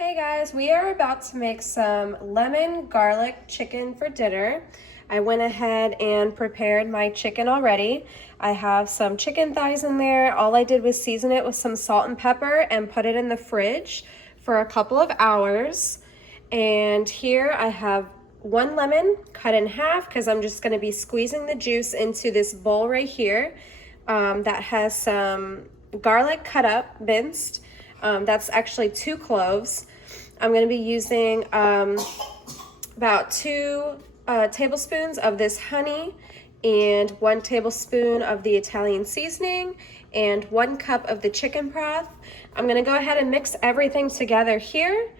Hey guys, we are about to make some lemon garlic chicken for dinner. I went ahead and prepared my chicken already. I have some chicken thighs in there. All I did was season it with some salt and pepper and put it in the fridge for a couple of hours. And here I have one lemon cut in half because I'm just going to be squeezing the juice into this bowl right here that has some garlic cut up, minced. That's actually 2 cloves. I'm going to be using about 2 tablespoons of this honey and 1 tablespoon of the Italian seasoning and 1 cup of the chicken broth. I'm going to go ahead and mix everything together here.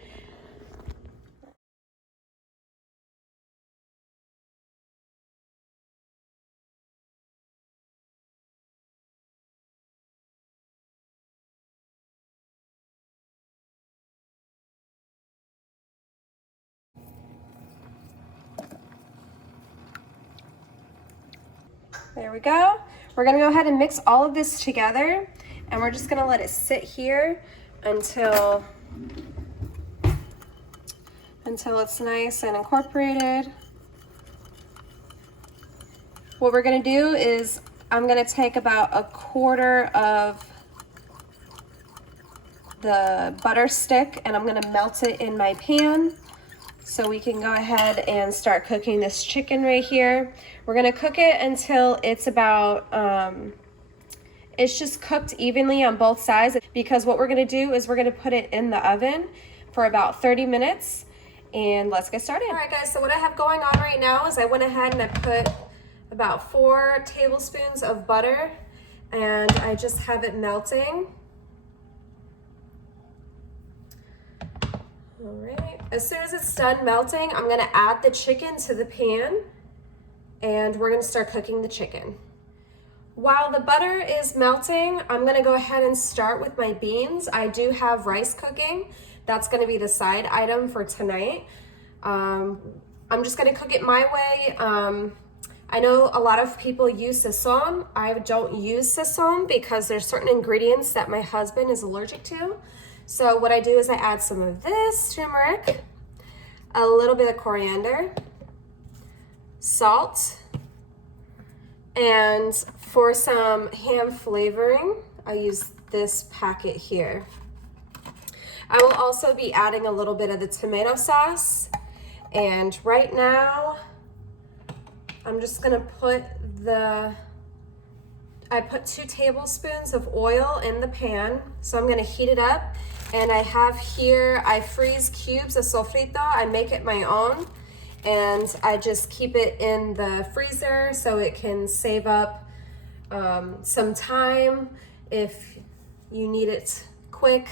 There we go. We're gonna go ahead and mix all of this together, and we're just gonna let it sit here until it's nice and incorporated. What we're gonna do is I'm gonna take about a quarter of the butter stick and I'm gonna melt it in my pan so we can go ahead and start cooking this chicken right here. We're gonna cook it until it's about, it's just cooked evenly on both sides, because what we're gonna do is we're gonna put it in the oven for about 30 minutes and let's get started. All right guys, so what I have going on right now is I went ahead and I put about 4 tablespoons of butter and I just have it melting. All right, as soon as it's done melting, I'm gonna add the chicken to the pan and we're gonna start cooking the chicken. While the butter is melting, I'm gonna go ahead and start with my beans. I do have rice cooking. That's gonna be the side item for tonight. I'm just gonna cook it my way. I know a lot of people use sazon. I don't use sazon because there's certain ingredients that my husband is allergic to. So what I do is I add some of this turmeric, a little bit of coriander, salt, and for some ham flavoring, I use this packet here. I will also be adding a little bit of the tomato sauce. And right now, I'm just gonna put I put 2 tablespoons of oil in the pan. So I'm gonna heat it up. And I have here, I freeze cubes of sofrito. I make it my own. And I just keep it in the freezer so it can save up some time if you need it quick.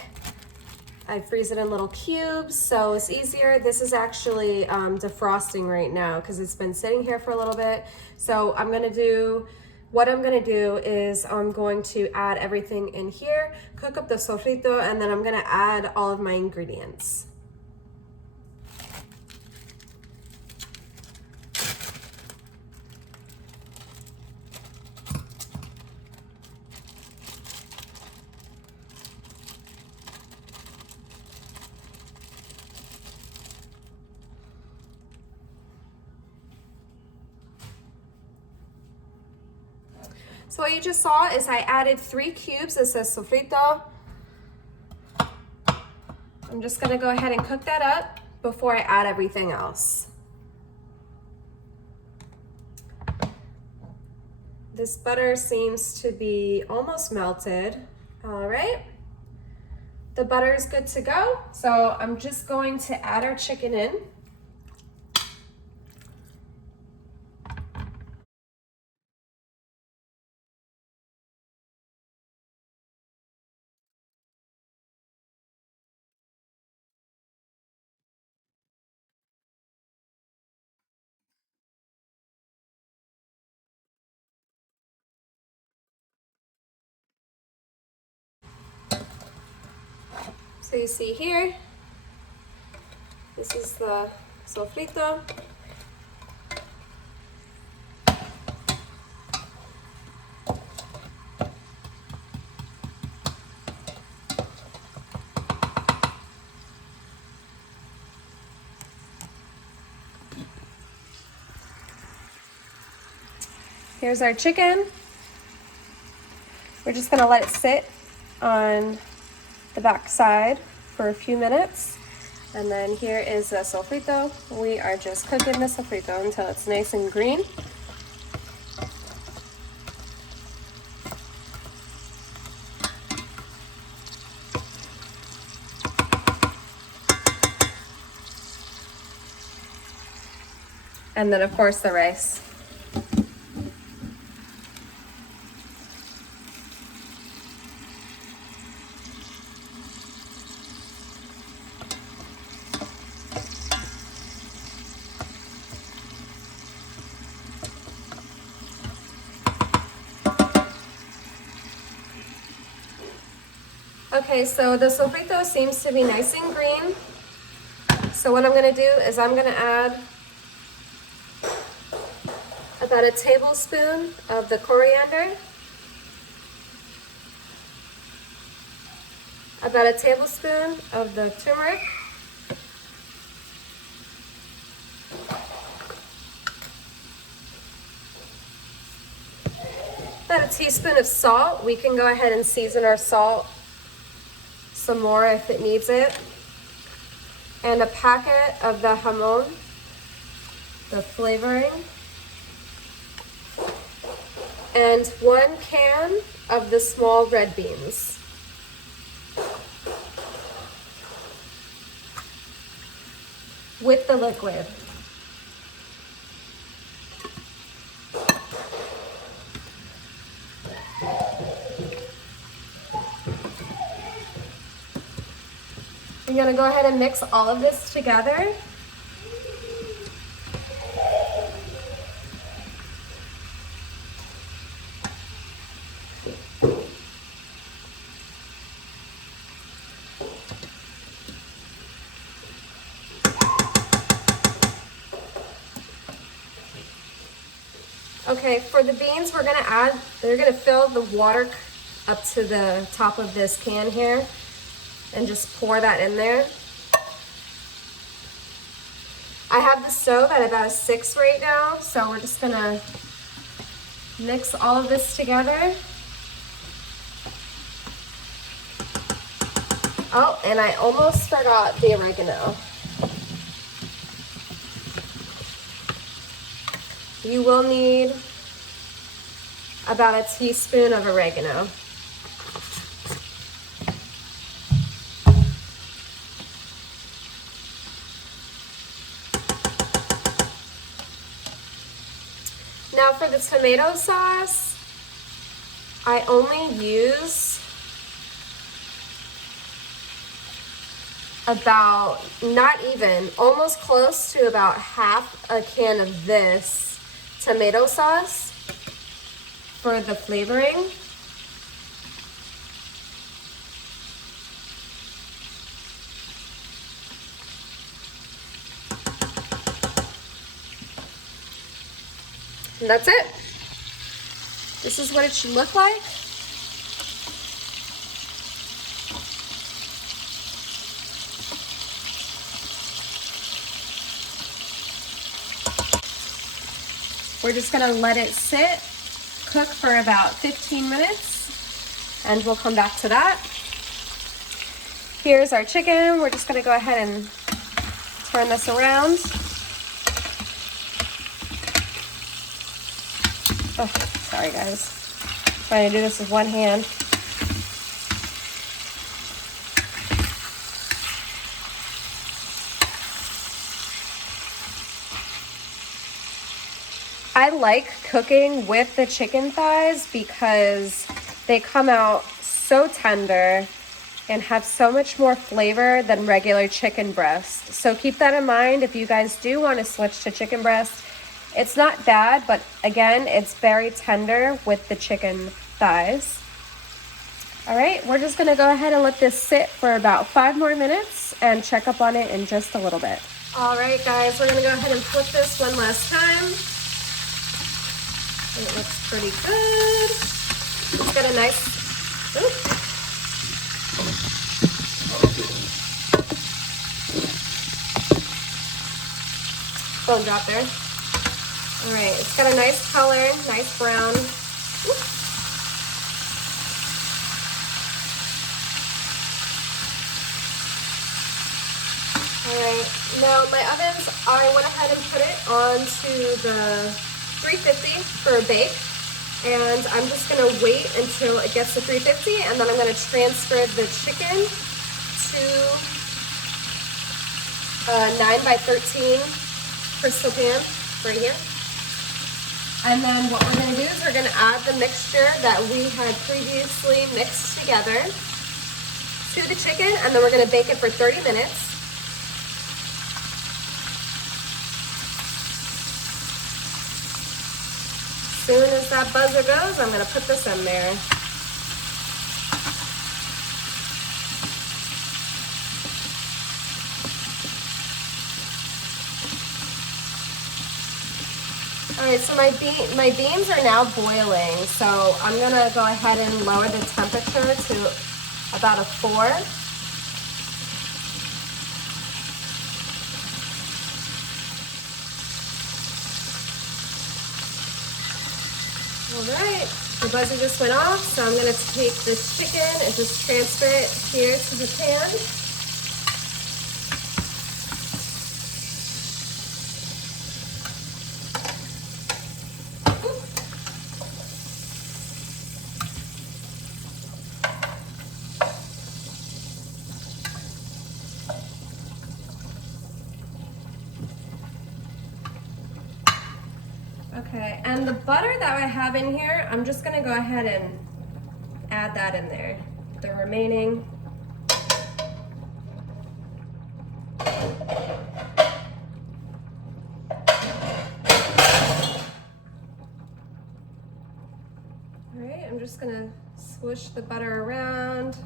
I freeze it in little cubes so it's easier. This is actually defrosting right now because it's been sitting here for a little bit. So what I'm gonna do is I'm going to add everything in here, cook up the sofrito, and then I'm gonna add all of my ingredients. So what you just saw is I added 3 cubes. It says sofrito. I'm just gonna go ahead and cook that up before I add everything else. This butter seems to be almost melted. All right, the butter is good to go. So I'm just going to add our chicken in. So you see here, this is the sofrito. Here's our chicken. We're just gonna let it sit on the back side for a few minutes. And then here is the sofrito. We are just cooking the sofrito until it's nice and green. And then of course the rice. Okay, so the sofrito seems to be nice and green. So what I'm gonna do is I'm gonna add about a tablespoon of the coriander, about a tablespoon of the turmeric, about a teaspoon of salt. We can go ahead and season our salt some more if it needs it, and a packet of the jamon, the flavoring, and 1 can of the small red beans. With the liquid. You're gonna go ahead and mix all of this together. Okay, for the beans, they're gonna fill the water up to the top of this can here and just pour that in there. I have the stove at about a 6 right now, so we're just gonna mix all of this together. Oh, and I almost forgot the oregano. You will need about a teaspoon of oregano. Now for the tomato sauce, I only use about, not even, almost close to about half a can of this tomato sauce for the flavoring. And that's it. This is what it should look like. We're just gonna let it sit, cook for about 15 minutes, and we'll come back to that. Here's our chicken. We're just gonna go ahead and turn this around. Oh, sorry guys. Trying to do this with one hand. I like cooking with the chicken thighs because they come out so tender and have so much more flavor than regular chicken breast. So keep that in mind if you guys do want to switch to chicken breast. It's not bad, but again, it's very tender with the chicken thighs. All right, we're just gonna go ahead and let this sit for about 5 more minutes and check up on it in just a little bit. All right, guys, we're gonna go ahead and flip this one last time. It looks pretty good. It's got a nice, phone drop there. All right, it's got a nice color, nice brown. All right, now my ovens, I went ahead and put it onto the 350 for a bake. And I'm just gonna wait until it gets to 350, and then I'm gonna transfer the chicken to a 9x13 crystal pan right here. And then what we're gonna do is we're gonna add the mixture that we had previously mixed together to the chicken, and then we're gonna bake it for 30 minutes. As soon as that buzzer goes, I'm gonna put this in there. All right, so my beans are now boiling, so I'm gonna go ahead and lower the temperature to about a 4. All right, the buzzer just went off, so I'm gonna take this chicken and just transfer it here to the pan. Okay, and the butter that I have in here, I'm just gonna go ahead and add that in there. The remaining. All right, I'm just gonna swoosh the butter around.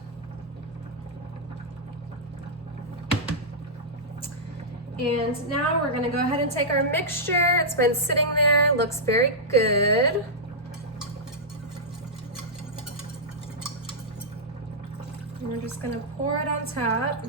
And now we're gonna go ahead and take our mixture. It's been sitting there, looks very good. And we're just gonna pour it on top.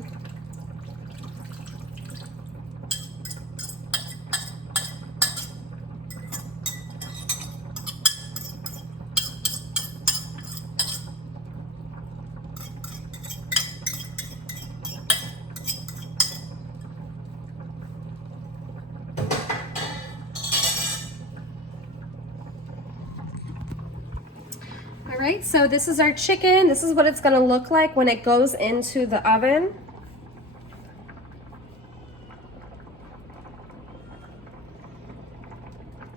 All right, so this is our chicken. This is what it's gonna look like when it goes into the oven.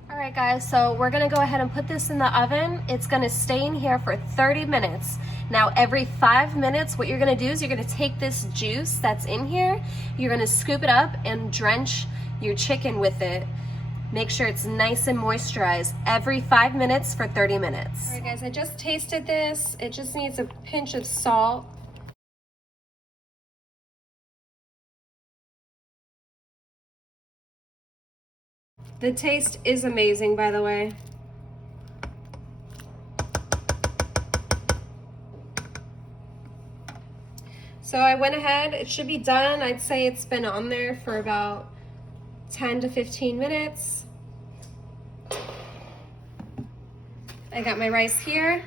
All right guys, so we're gonna go ahead and put this in the oven. It's gonna stay in here for 30 minutes. Now every 5 minutes, what you're gonna do is you're gonna take this juice that's in here, you're gonna scoop it up and drench your chicken with it. Make sure it's nice and moisturized every 5 minutes for 30 minutes. All right guys, I just tasted this. It just needs a pinch of salt. The taste is amazing, by the way. So I went ahead, it should be done. I'd say it's been on there for about 10 to 15 minutes. I got my rice here.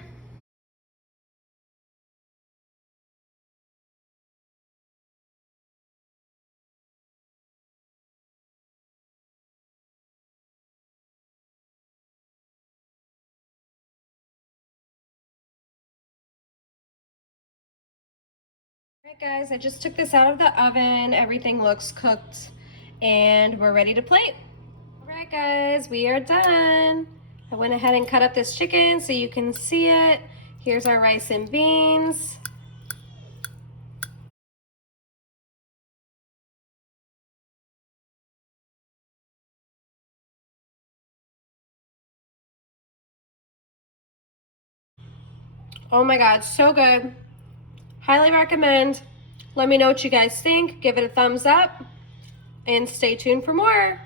All right guys, I just took this out of the oven. Everything looks cooked and we're ready to plate. All right guys, we are done. I went ahead and cut up this chicken so you can see it. Here's our rice and beans. Oh my God, so good. Highly recommend. Let me know what you guys think. Give it a thumbs up and stay tuned for more.